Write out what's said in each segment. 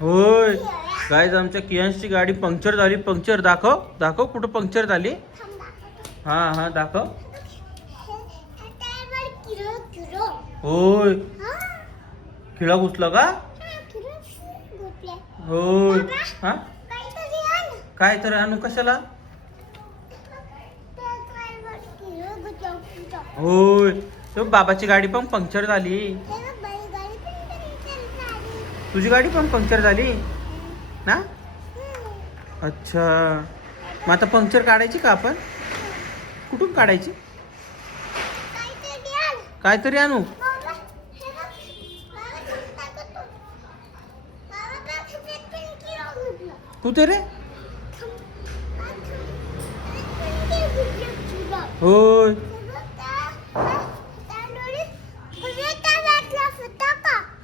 होय गाईज आमच्या कियांशची गाडी पंक्चर झाली. पंक्चर दाखव दाखव कुठं पंक्चर झाली. हां हां दाखव. होय खिळा घुसला का. होय हा काय तर आणू कशाला. होय तो बाबाची गाडी पण पंक्चर झाली. तुझी गाडी पण पंक्चर झाली ना. अच्छा मग आता पंक्चर काढायची का आपण. कुठून काढायची. काहीतरी आणू. कुठे रे. होय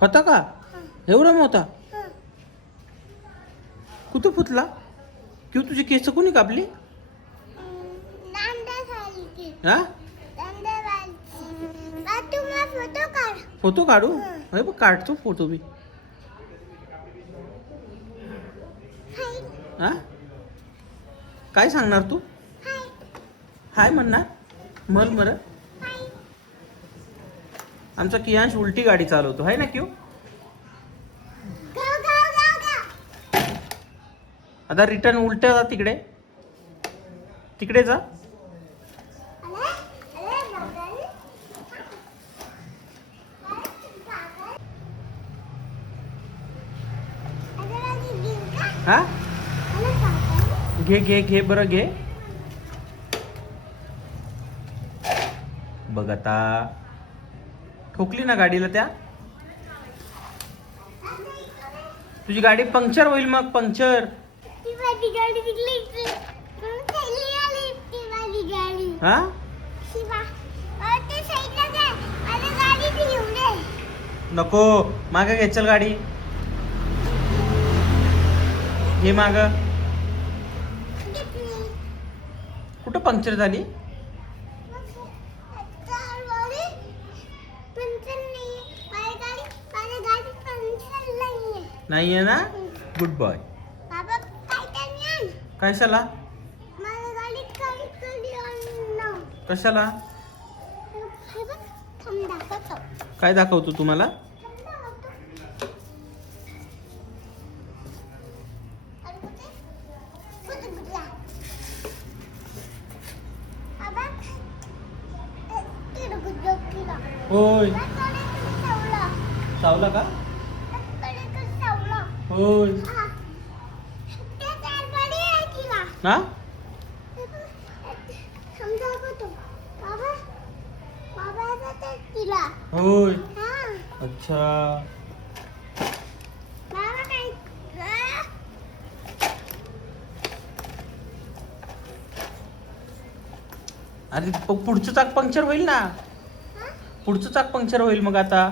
होता का एवढा मोठा. कुठं फुटला. क्यू तुझी केस कोणी कापली. हा फोटो काढू. अरे बघ काढतो फोटो बी. हा काय सांगणार तू. हाय म्हणणार मल मर. आमचा कियांश उलटी गाडी चालवतो आहे ना क्यू. आता रिटर्न उलट्या जा तिकडे. तिकडे जा. हा घे घे घे बरं घे. बघ आता ठोकली ना गाडीला त्या. तुझी गाडी पंक्चर होईल मग पंक्चर. हा नको माग घे चल गाडी. घे माग. कुठं पंक्चर झाली. नाहीये ना. Good boy. कशाला कशाला काय दाखवतो तुम्हाला. होय चावला का. होय ना. होय अच्छा. अरे पुढचं चाक पंक्चर होईल ना. पुढचं चाक पंक्चर होईल मग आता.